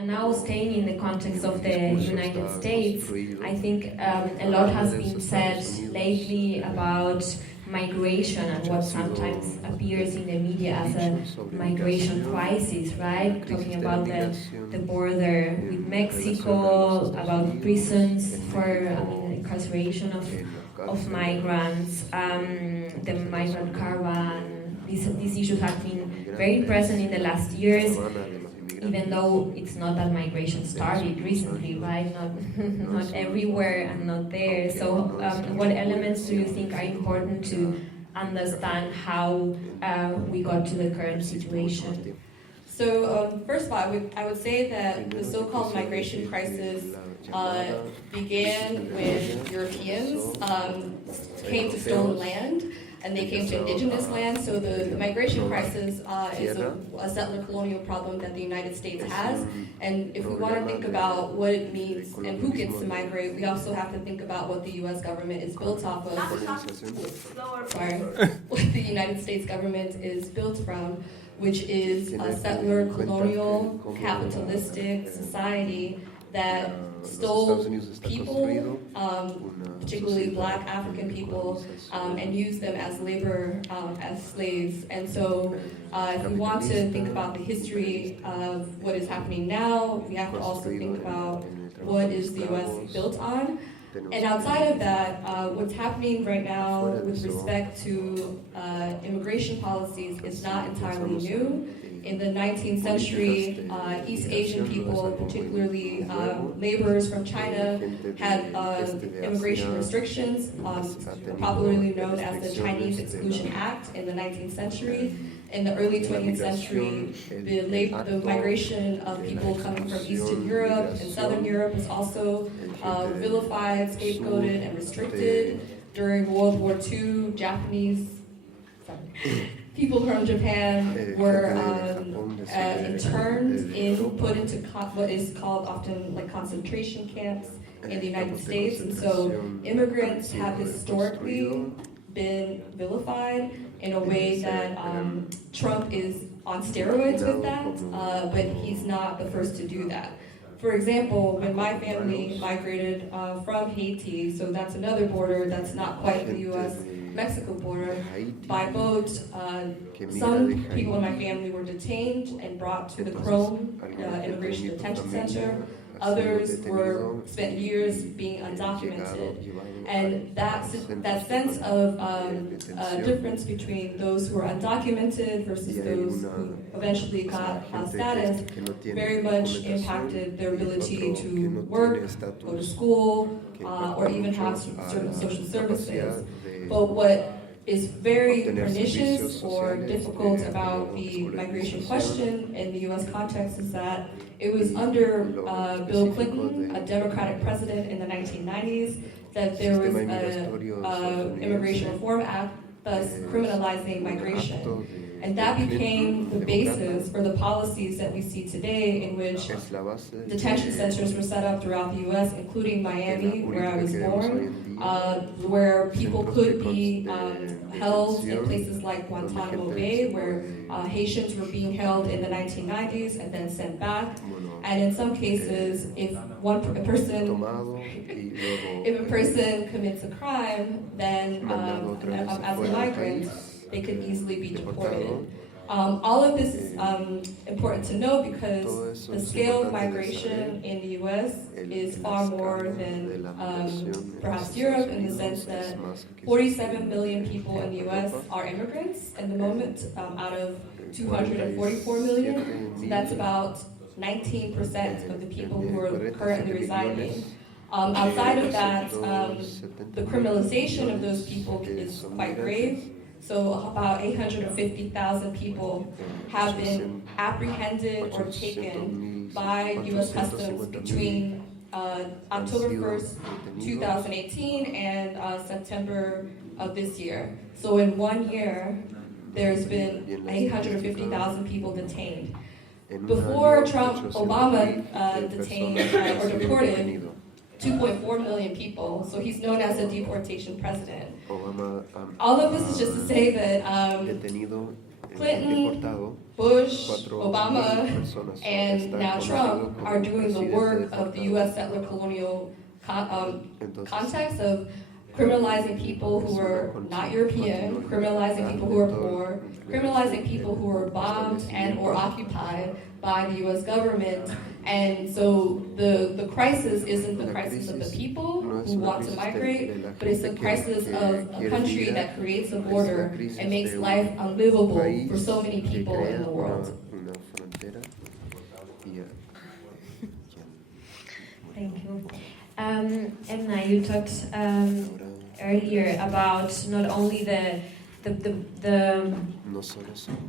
And now, staying in the context of the United States, I think a lot has been said lately about migration and what sometimes appears in the media as a migration crisis, right? Talking about the border with Mexico, about prisons for incarceration of migrants, the migrant caravan. These issues have been very present in the last years, even though it's not that migration started recently, right? Not everywhere and not there. So what elements do you think are important to understand how we got to the current situation? So first of all, I would say that the so-called migration crisis began when Europeans came to stolen land, and they came to indigenous land. So the migration crisis is a settler colonial problem that the United States has. And if we want to think about what it means and who gets to migrate, we also have to think about what the U.S. government is built off of. What the United States government is built from, which is a settler colonial capitalistic society that stole people, particularly Black African people, and used them as labor, as slaves. And so if we want to think about the history of what is happening now, we have to also think about what is the U.S. built on. And outside of that, what's happening right now with respect to immigration policies is not entirely new. In the 19th century, East Asian people, particularly laborers from China, had immigration restrictions, popularly known as the Chinese Exclusion Act in the 19th century. In the early 20th century, the migration of people coming from Eastern Europe and Southern Europe was also vilified, scapegoated, and restricted. During World War II, people from Japan were interned put into what is called often like concentration camps in the United States. And so immigrants have historically been vilified in a way that Trump is on steroids with that, but he's not the first to do that. For example, when my family migrated from Haiti, so that's another border that's not quite the U.S.-Mexico border, by boat, some people in my family were detained and brought to the Chrome Immigration Detention Center. Others spent years being undocumented. And that sense of difference between those who are undocumented versus those who eventually got status very much impacted their ability to work, go to school, or even have certain social services. But what is very pernicious or difficult about the migration question in the U.S. context is that it was under Bill Clinton, a Democratic president in the 1990s, that there was an Immigration Reform Act, thus criminalizing migration. And that became the basis for the policies that we see today, in which detention centers were set up throughout the U.S., including Miami, where I was born, where people could be held in places like Guantanamo Bay, where Haitians were being held in the 1990s and then sent back. And in some cases, if a person commits a crime, then as a migrant, they could easily be deported. All of this is important to know because the scale of migration in the U.S. is far more than perhaps Europe, in the sense that 47 million people in the U.S. are immigrants at the moment, out of 244 million. So that's about 19% of the people who are currently residing. Outside of that, the criminalization of those people is quite grave. So about 850,000 people have been apprehended or taken by U.S. Customs between October 1st, 2018 and September of this year. So in 1 year, there's been 850,000 people detained. Before Obama detained or deported 2.4 million people, so he's known as a deportation president. All of this is just to say that Clinton, Bush, Obama, and now Trump are doing the work of the U.S. settler colonial context of criminalizing people who are not European, criminalizing people who are poor, criminalizing people who are bombed and or occupied by the U.S. government. And so the crisis isn't the crisis of the people who want to migrate, but it's the crisis of a country that creates a border and makes life unlivable for so many people in the world. Thank you. Emma, you talked earlier about not only the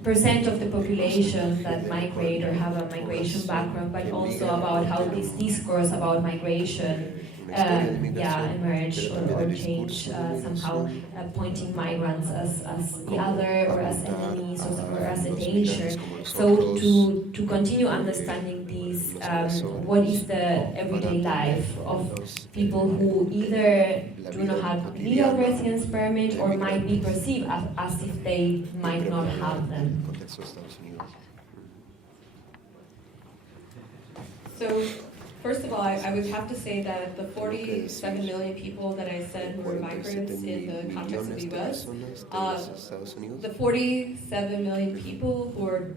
percent of the population that migrate or have a migration background, but also about how this discourse about migration emerge or change somehow, pointing migrants as the other or as enemies or as a danger. So to continue understanding this, what is the everyday life of people who either do not have legal residence permit or might be perceived as if they might not have them? So, first of all, I would have to say that the 47 million people that I said who were migrants in the context of the U.S., the 47 million people who are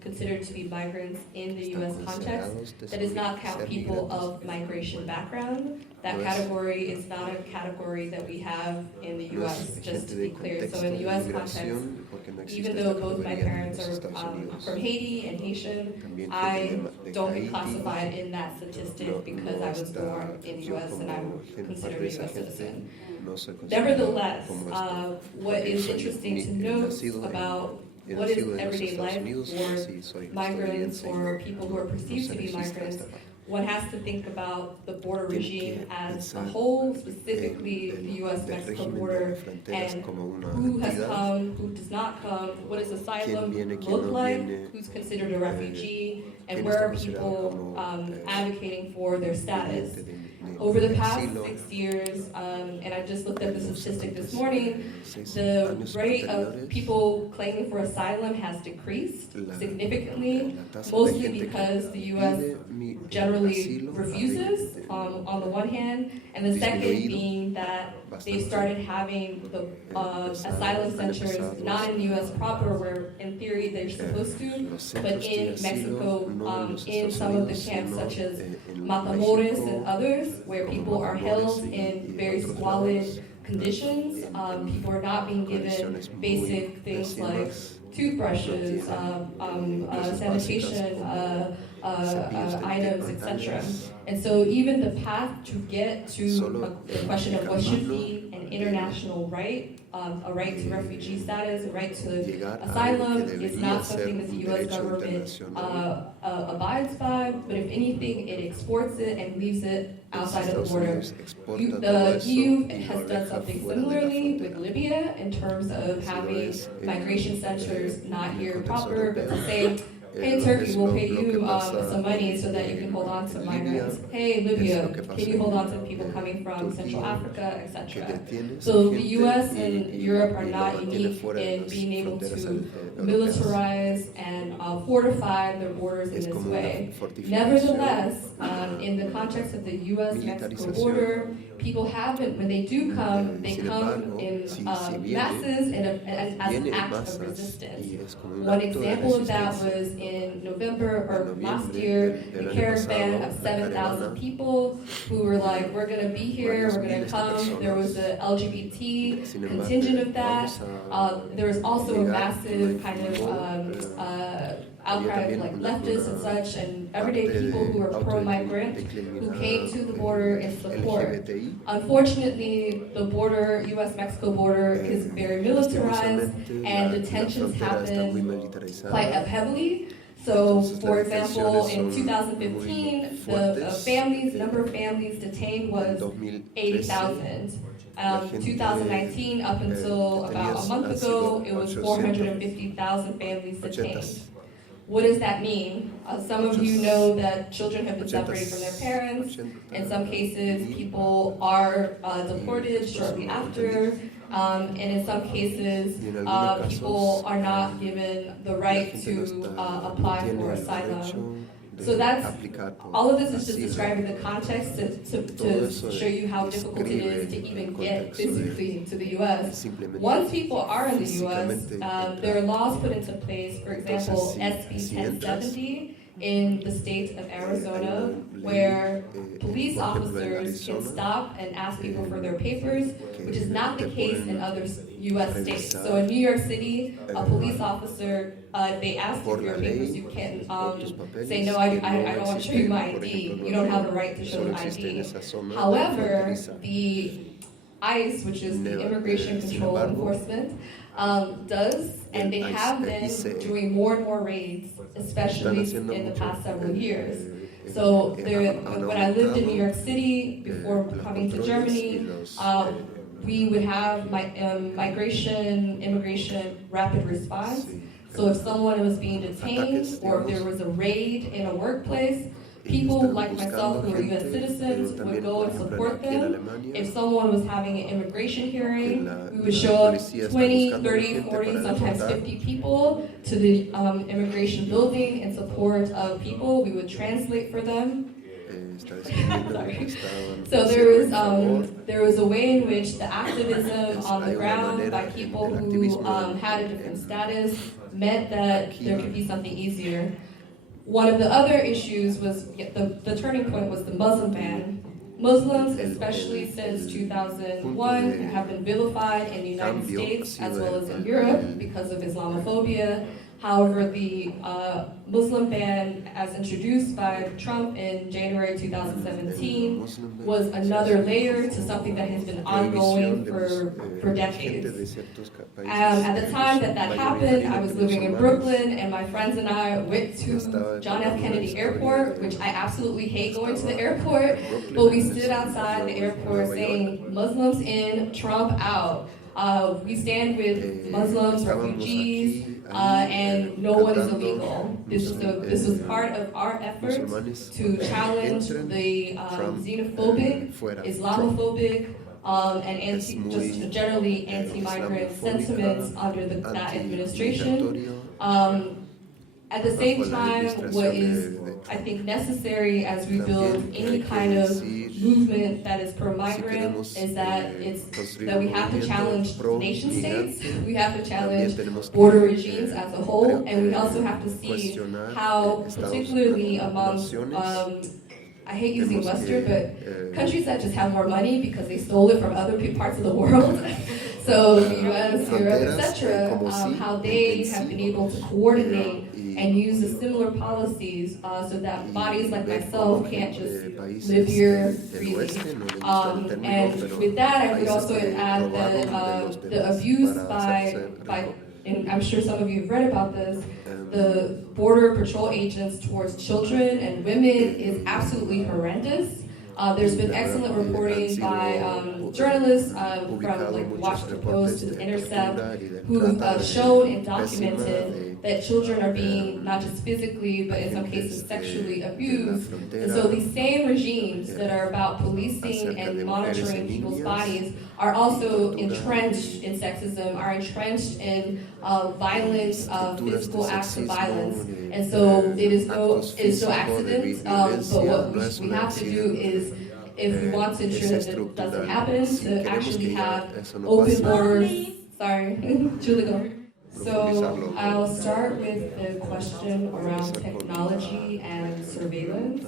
considered to be migrants in the U.S. context, that does not count people of migration background. That category is not a category that we have in the U.S., just to be clear. So in the U.S. context, even though both my parents are from Haiti and Haitian, I don't get classified in that statistic because I was born in the U.S. and I'm considered a U.S. citizen. Nevertheless, what is interesting to note about what is everyday life for migrants or people who are perceived to be migrants, one has to think about the border regime as a whole, specifically the U.S.-Mexico border, and who has come, who does not come, what does asylum look like, who's considered a refugee, and where are people advocating for their status. Over the past 6 years, and I just looked at the statistic this morning, the rate of people claiming for asylum has decreased significantly, mostly because the U.S. generally refuses, on the one hand, and the second being that they started having the asylum centers not in the U.S. proper, where in theory they're supposed to, but in Mexico, in some of the camps such as Matamoros and others, where people are held in very squalid conditions. People are not being given basic things like toothbrushes, sanitation items, etc. And so even the path to get to the question of what should be an international right, a right to refugee status, a right to asylum, is not something that the U.S. government abides by, but if anything, it exports it and leaves it outside of the border. The EU has done something similarly with Libya in terms of having migration centers not here proper, but to say, hey Turkey, we'll pay you some money so that you can hold on to migrants. Hey Libya, can you hold on to people coming from Central Africa, etc. So the US and Europe are not unique in being able to militarize and fortify their borders in this way. Nevertheless, in the context of the US-Mexico border, people have been, when they do come, they come in masses and as an act of resistance. One example of that was in November or last year, the caravan of 7,000 people who were like, we're going to be here, we're going to come. There was the LGBT contingent of that. There was also a massive kind of outcry of like leftists and such, and everyday people who are pro-migrant who came to the border in support. Unfortunately, the border, U.S.-Mexico border, is very militarized, and detentions happen quite heavily. So, for example, in 2015, the number of families detained was 80,000. 2019, up until about a month ago, it was 450,000 families detained. What does that mean? Some of you know that children have been separated from their parents. In some cases, people are deported shortly after. And in some cases, people are not given the right to apply for asylum. So that's, all of this is just describing the context to show you how difficult it is to even get physically to the US. Once people are in the US, there are laws put into place, for example, SB 1070 in the state of Arizona, where police officers can stop and ask people for their papers, which is not the case in other US states. So in New York City, a police officer, they ask you for your papers, you can say, no, I don't want to show you my ID. You don't have the right to show the ID. However, the ICE, which is the Immigration Control Enforcement, does, and they have been doing more and more raids, especially in the past several years. So when I lived in New York City before coming to Germany, we would have migration, immigration, rapid response. So if someone was being detained or if there was a raid in a workplace, people like myself who are U.S. citizens would go and support them. If someone was having an immigration hearing, we would show up 20, 30, 40, sometimes 50 people to the immigration building in support of people. We would translate for them. So there was a way in which the activism on the ground by people who had a different status meant that there could be something easier. One of the other issues was, the turning point was the Muslim ban. Muslims, especially since 2001, have been vilified in the United States as well as in Europe because of Islamophobia. However, the Muslim ban, as introduced by Trump in January 2017, was another layer to something that has been ongoing for decades. At the time that happened, I was living in Brooklyn, and my friends and I went to John F. Kennedy Airport, which I absolutely hate going to the airport, but we stood outside the airport saying, Muslims in, Trump out. We stand with Muslims, refugees, and no one is illegal. This was part of our efforts to challenge the xenophobic, Islamophobic, and just generally anti-migrant sentiments under that administration. At the same time, what is, I think, necessary as we build any kind of movement that is pro-migrant is that we have to challenge nation states, we have to challenge border regimes as a whole, and we also have to see how, particularly amongst I hate using Western, but countries that just have more money because they stole it from other parts of the world, so the US, Europe, etc., how they have been able to coordinate and use the similar policies so that bodies like myself can't just live here freely. And with that, I would also add that the abuse by, and I'm sure some of you have read about this, the border patrol agents towards children and women is absolutely horrendous. There's been excellent reporting by journalists from Washington Post to The Intercept who've shown and documented that children are being not just physically, but in some cases sexually abused. And so these same regimes that are about policing and monitoring people's bodies are also entrenched in sexism, are entrenched in violence, physical acts of violence. And so it is no accident, but what we have to do is, if we want to ensure that it doesn't happen, to actually have open borders. Sorry, Julie, go. So I'll start with the question around technology and surveillance.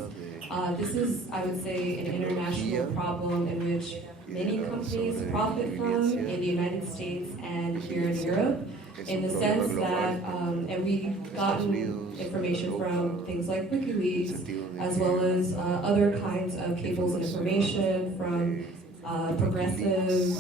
This is, I would say, an international problem in which many companies profit from in the United States and here in Europe, in the sense that, and we've gotten information from things like WikiLeaks, as well as other kinds of cables and information from progressive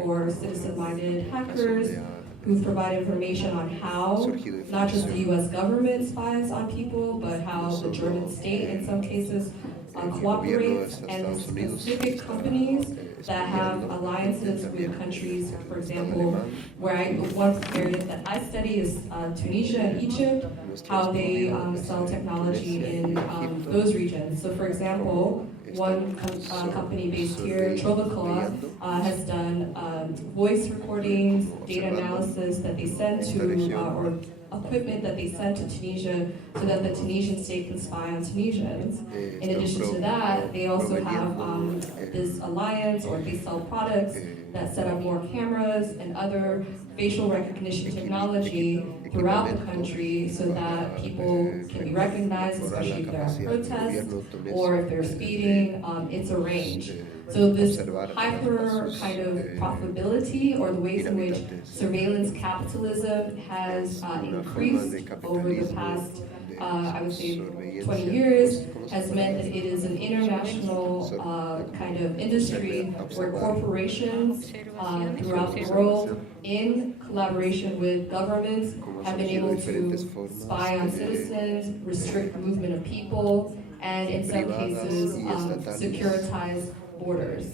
or citizen-minded hackers who've provided information on how not just the US government spies on people, but how the German state in some cases cooperates, and specific companies that have alliances with countries, for example, one area that I study is Tunisia and Egypt, how they sell technology in those regions. So for example, one company based here, Trovacoa, has done voice recordings, data analysis that they send to, or equipment that they send to Tunisia so that the Tunisian state can spy on Tunisians. In addition to that, they also have this alliance, or they sell products that set up more cameras and other facial recognition technology throughout the country so that people can be recognized, especially if they're at protests or if they're speeding. It's a range. So this hyper kind of profitability, or the ways in which surveillance capitalism has increased over the past, I would say, 20 years, has meant that it is an international kind of industry where corporations throughout the world, in collaboration with governments, have been able to spy on citizens, restrict movement of people, and in some cases securitize borders.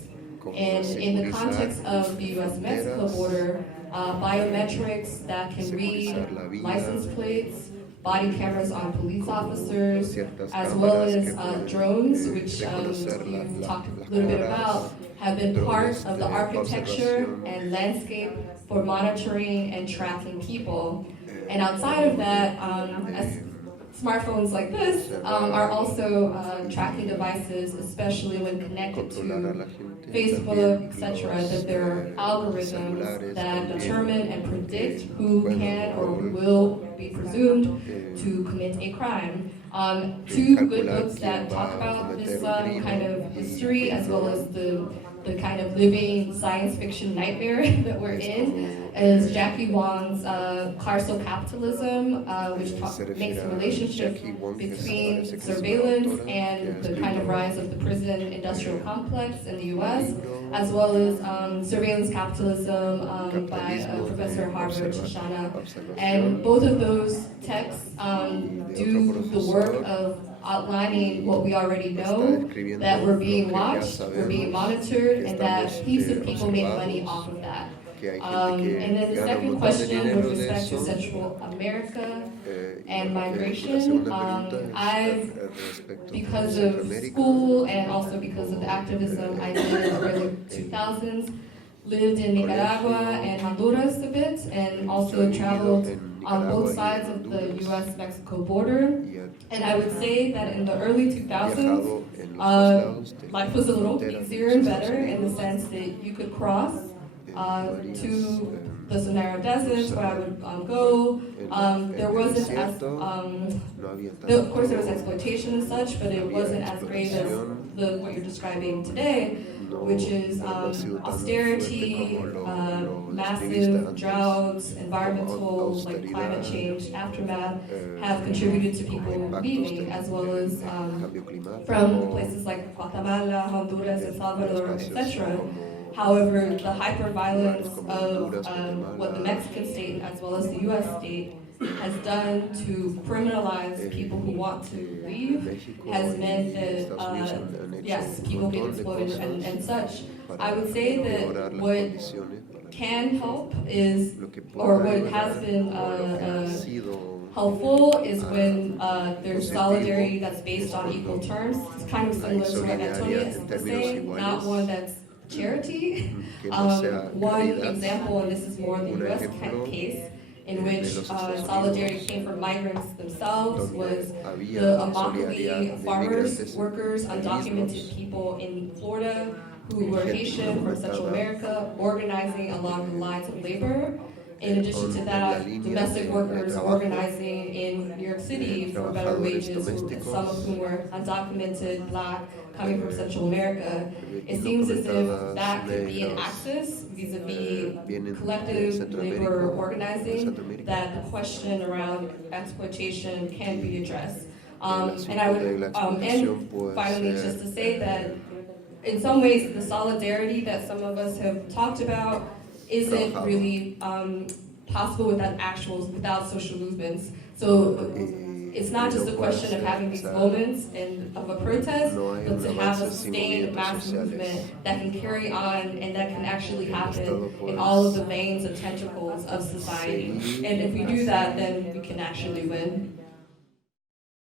And in the context of the US-Mexico border, biometrics that can read license plates, body cameras on police officers, as well as drones, which we've talked a little bit about, have been part of the architecture and landscape for monitoring and tracking people. And outside of that, smartphones like this are also tracking devices, especially when connected to Facebook, etc., that there are algorithms that determine and predict who can or who will be presumed to commit a crime. Two good books that talk about this kind of history, as well as the kind of living science fiction nightmare that we're in, is Jackie Wong's Carceral Capitalism, which makes a relationship between surveillance and the kind of rise of the prison industrial complex in the US, as well as surveillance capitalism by a professor at Harvard, Shoshana. And both of those texts do the work of outlining what we already know, that we're being watched, we're being monitored, and that heaps of people make money off of that. And then the second question with respect to Central America and migration, I've, because of school and also because of the activism I did in the early 2000s, lived in Nicaragua and Honduras a bit, and also traveled on both sides of the US-Mexico border. And I would say that in the early 2000s, life was a little easier and better in the sense that you could cross to the Sonora Desert, where I would go. There wasn't as, of course there was exploitation and such, but it wasn't as great as what you're describing today, which is austerity, massive droughts, environmental, like climate change aftermath have contributed to people leaving, as well as from places like Guatemala, Honduras, El Salvador, etc. However, the hyper-violence of what the Mexican state, as well as the US state, has done to criminalize people who want to leave has meant that, yes, people get exploited and such. I would say that what can help is, or what has been helpful is when there's solidarity that's based on equal terms. It's kind of similar to what Antonia is saying, not one that's charity. One example, and this is more the US case, in which solidarity came from migrants themselves, was the Immokalee farmers, workers, undocumented people in Florida who were Haitian from Central America, organizing along the lines of labor. In addition to that, domestic workers organizing in New York City for better wages, some of whom were undocumented, Black, coming from Central America. It seems as if that could be an axis vis-a-vis collective labor organizing, that the question around exploitation can be addressed. And I would end finally just to say that in some ways the solidarity that some of us have talked about isn't really possible without social movements. So it's not just a question of having these moments of a protest, but to have a sustained mass movement that can carry on and that can actually happen in all of the veins and tentacles of society. And if we do that, then we can actually win.